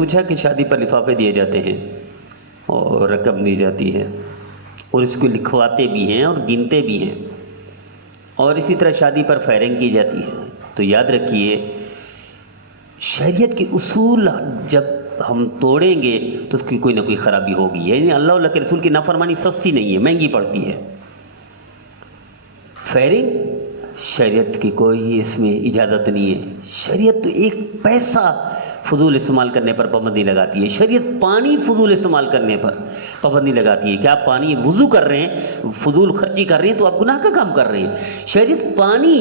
پوچھا کہ شادی پر لفافے دیے جاتے ہیں اور رقم دی جاتی ہے اور اس کو لکھواتے بھی ہیں اور گنتے بھی ہیں، اور اسی طرح شادی پر فائرنگ کی جاتی ہے، تو یاد رکھیے شریعت کے اصول جب ہم توڑیں گے تو اس کی کوئی نہ کوئی خرابی ہوگی. یعنی اللہ کے رسول کی نافرمانی سستی نہیں ہے، مہنگی پڑتی ہے. فائرنگ شریعت کی کوئی اس میں اجازت نہیں ہے. شریعت تو ایک پیسہ فضول استعمال کرنے پر پابندی لگاتی ہے. شریعت پانی فضول استعمال کرنے پر پابندی لگاتی ہے کہ آپ پانی وضو کر رہے ہیں، فضول خرچی کر رہے ہیں تو آپ گناہ کا کام کر رہے ہیں. شریعت پانی،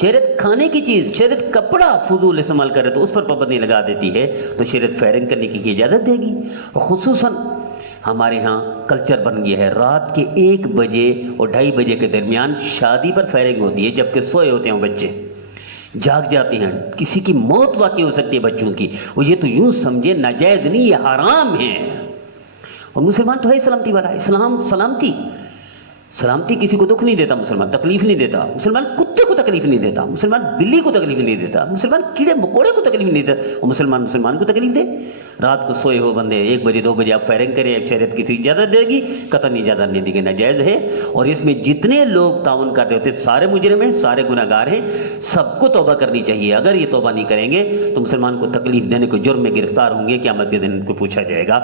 شریعت کھانے کی چیز، شریعت کپڑا فضول استعمال کر رہے تو اس پر پابندی لگا دیتی ہے. تو شریعت فائرنگ کرنے کی اجازت دے گی. اور خصوصاً ہمارے ہاں کلچر بن گیا ہے رات کے 1 بجے اور 2:30 بجے کے درمیان شادی پر فائرنگ ہوتی ہے، جبکہ سوئے ہوتے ہیں بچے، جاگ جاتے ہیں. کسی کی موت واقع ہو سکتی ہے بچوں کی، اور یہ تو یوں سمجھے ناجائز نہیں، یہ حرام ہے. اور مسلمان تو ہے سلامتی والا. اسلام سلامتی کسی کو دکھ نہیں دیتا، مسلمان تکلیف نہیں دیتا، مسلمان کتے کو تکلیف نہیں دیتا، مسلمان بلی کو تکلیف نہیں دیتا، مسلمان کیڑے مکوڑے کو تکلیف نہیں دیتا. اور مسلمان کو تکلیف دے؟ رات کو سوئے ہو بندے 1 بجے 2 بجے آپ فائرنگ کریں، ایک شریعت کسی اجازت دے گی؟ قطعاً اجازت نہیں دے گی، ناجائز ہے. اور اس میں جتنے لوگ تعاون کر رہے ہوتے سارے مجرم ہیں، سارے گناہ گار ہیں. سب کو توبہ کرنی چاہیے. اگر یہ توبہ نہیں کریں گے تو مسلمان کو تکلیف دینے کو جرم میں گرفتار ہوں گے. قیامت کے دن ان کو پوچھا جائے گا.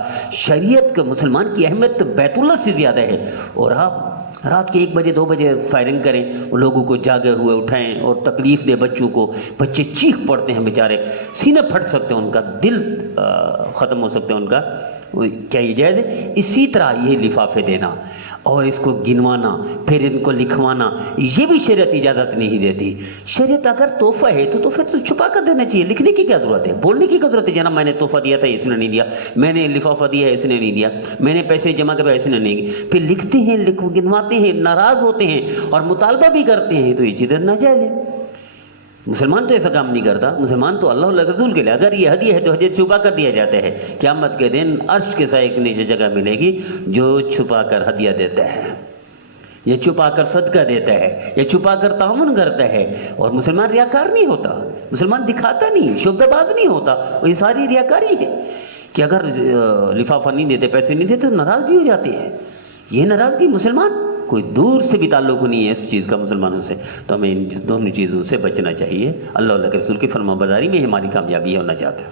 شریعت کا مسلمان کی اہمیت بیت اللہ سے زیادہ ہے. اور آپ رات کے 1 بجے 2 بجے فائرنگ کریں، لوگوں کو جاگے ہوئے اٹھائیں اور تکلیف دے بچوں کو. بچے چیخ پڑتے ہیں بیچارے، سینے پھٹ سکتے ہیں، ان کا دل ختم ہو سکتے ہیں ان کا. کیا یہ جائز ہے؟ اسی طرح یہ لفافے دینا اور اس کو گنوانا پھر ان کو لکھوانا، یہ بھی شریعت اجازت نہیں دیتی. شریعت اگر تحفہ ہے تو تحفہ تو چھپا کر دینا چاہیے. لکھنے کی کیا ضرورت ہے؟ بولنے کی کیا ضرورت ہے؟ جناب میں نے تحفہ دیا تھا اس نے نہیں دیا، میں نے لفافہ دیا ہے اس نے نہیں دیا، میں نے پیسے جمع کرے اس نے نہیں. پھر لکھتے ہیں، گنواتے ہیں، ناراض ہوتے ہیں اور مطالبہ بھی کرتے ہیں، تو یہ چیز ناجائز ہے. مسلمان تو ایسا کام نہیں کرتا. مسلمان تو اللہ کے رسول کے لیے اگر یہ ہدیہ ہے تو ہدیہ چھپا کر دیا جاتا ہے. قیامت کے دن عرش کے سائے کے نیچے جگہ ملے گی جو چھپا کر ہدیہ دیتا ہے، یہ چھپا کر صدقہ دیتا ہے، یہ چھپا کر تعاون کرتا ہے. اور مسلمان ریاکار نہیں ہوتا، مسلمان دکھاتا نہیں، شعبہ باز نہیں ہوتا. اور یہ ساری ریاکاری ہے کہ اگر لفافہ نہیں دیتے، پیسے نہیں دیتے تو ناراض بھی ہو جاتے ہیں. یہ ناراضگی مسلمان کوئی دور سے بھی تعلق نہیں ہے اس چیز کا مسلمانوں سے. تو ہمیں ان دونوں چیزوں سے بچنا چاہیے. اللہ کے رسول کی فرما برداری میں ہماری کامیابی ہونا چاہتا ہے.